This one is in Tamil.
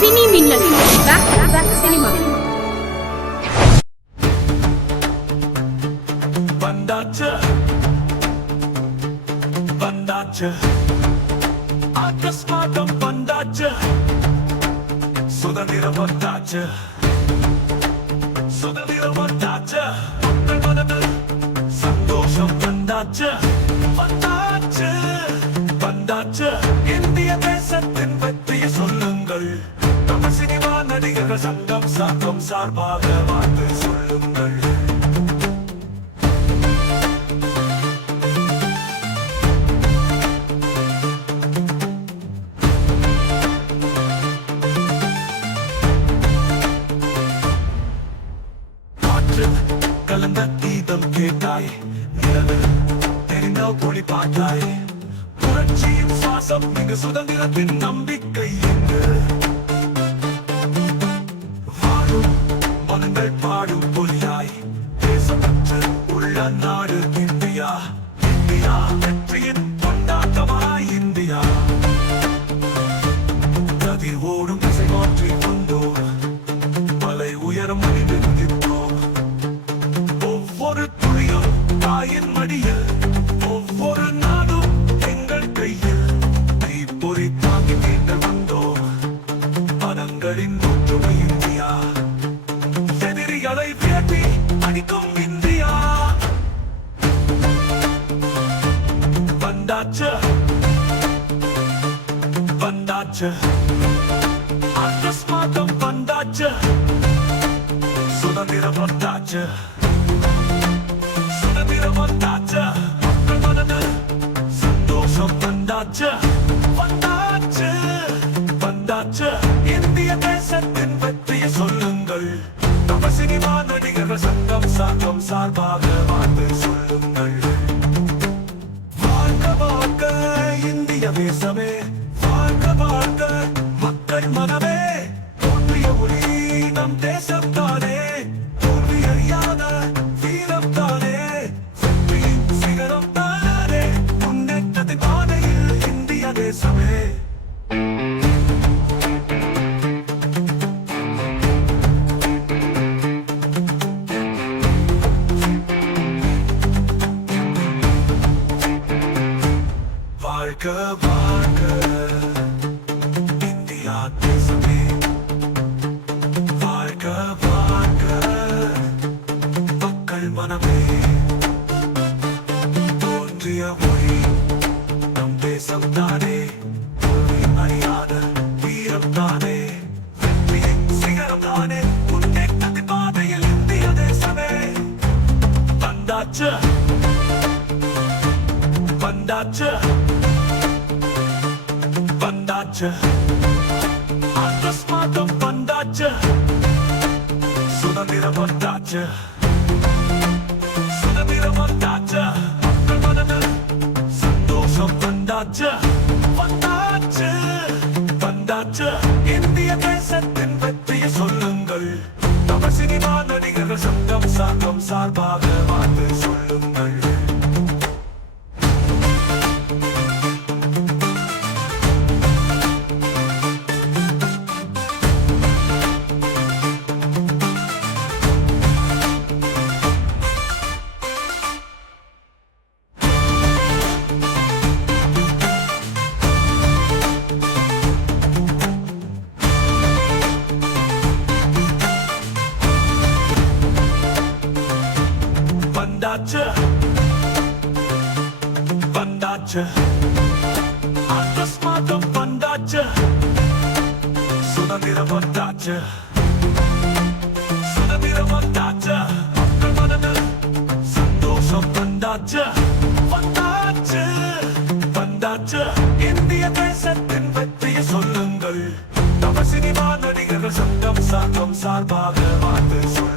சினி மின்னல். Back to back cinema. வந்தாச்சு. வந்தாச்சு. வந்தாச்சு. சுதந்திரம் வந்தாச்சு. சுதந்திரம் வந்தாச்சு. மக்கள் மனதில் சந்தோஷம் வந்தாச்சு. வந்தாச்சு. வந்தாச்சு. இந்திய தேசத்தின் பற்றிய சொல்லுங்கள். நடிகர்கள் சங்கம் சங்கம் சார்பாக வாழ்ந்து சொல்லுங்கள். கலந்த கீதம் கேட்டாய் நிலவு தெரிந்த ஒளி பார்த்தாய். புரட்சியின் சுவாசம் இங்கு சுதந்திரத்தின் நம்பிக்கை என்று மனங்கள் பாடும் பொலியாய். தேசப்பற்று உள்ள நாடு இந்தியா. இந்தியா வெற்றியின் கொண்டாட்டமாய் இந்தியா. கதிர் ஓடும் திசை மாற்றி வந்தோம் மலை உயரம் அணிந்திருந்தோம் ஒவ்வொரு துளியும் தாயின் மடியில். ஒவ்வொரு நாடும் எங்கள் கையில். தீப்பொறி தாங்கி நீங்கள் வந்தோம் பணங்களின் ஒற்றுமை இந்தியா. எதிரிகளை விரட்டி அடிக்கும் இந்தியா. வந்தாச்சு. வந்தாச்சு. அகஸ்மாதம் வந்தாச்சு. சுதந்திரம் வந்தாச்சு. சுதந்திரம் வந்தாச்சு. மக்கள் மனதில் சந்தோஷம் வந்தாச்சு. வந்தாச்சு. வந்தாச்சு. சங்கம் சார்பாக வாழ்ந்து சொல்லுங்கள் வாழ்க வாழ்க இந்திய தேசமே வாழ்க வாழ்க மக்கள் மனமே ஒன்றிய ஒளி நம் தேசத்தான் பார்க்க பார்க்க இந்தியா தேசமே. பார்க்க பார்க்க மக்கள் மனமே. தோன்றிய மொழி நம் தேசம் தானே. அறியாத வீரம் தானே. சிகரம் தானே. பாதையில் இந்திய தேசமே. வந்தாச்சு. வந்தாச்சு. வந்தாச்சு. அக்கஸ்மாத்தம் வந்தாச்சு. சுதந்திரம் வந்தாச்சு. சுதந்திரம் வந்தாச்சு. மக்கள் மனதில் சந்தோஷம் வந்தாச்சு. வந்தாச்சு. வந்தாச்சு. இந்திய தேசத்தின் வெற்றியை சொல்லுங்கள். தமிழ் சினிமா நடிகர்கள் சத்தம் சாங்கம் சார்பாக வாழ்ந்து சொல்லுங்கள். வந்தாச்சு. வந்தாச்சு. அகஸ்மாதம் வந்தாச்சு. சுதந்திரம் வந்தாச்சு. சுதந்திரம் வந்தாச்சு. மக்கள் மனதில் சந்தோஷம் வந்தாச்சு. வந்தாச்சு. வந்தாச்சு. இந்திய தேசத்தின் வெற்றியை சொல்லுங்கள். நம்ம சினிமா நடிகர்கள் சங்கம் சங்கம் சார்பாக வாழ்ந்து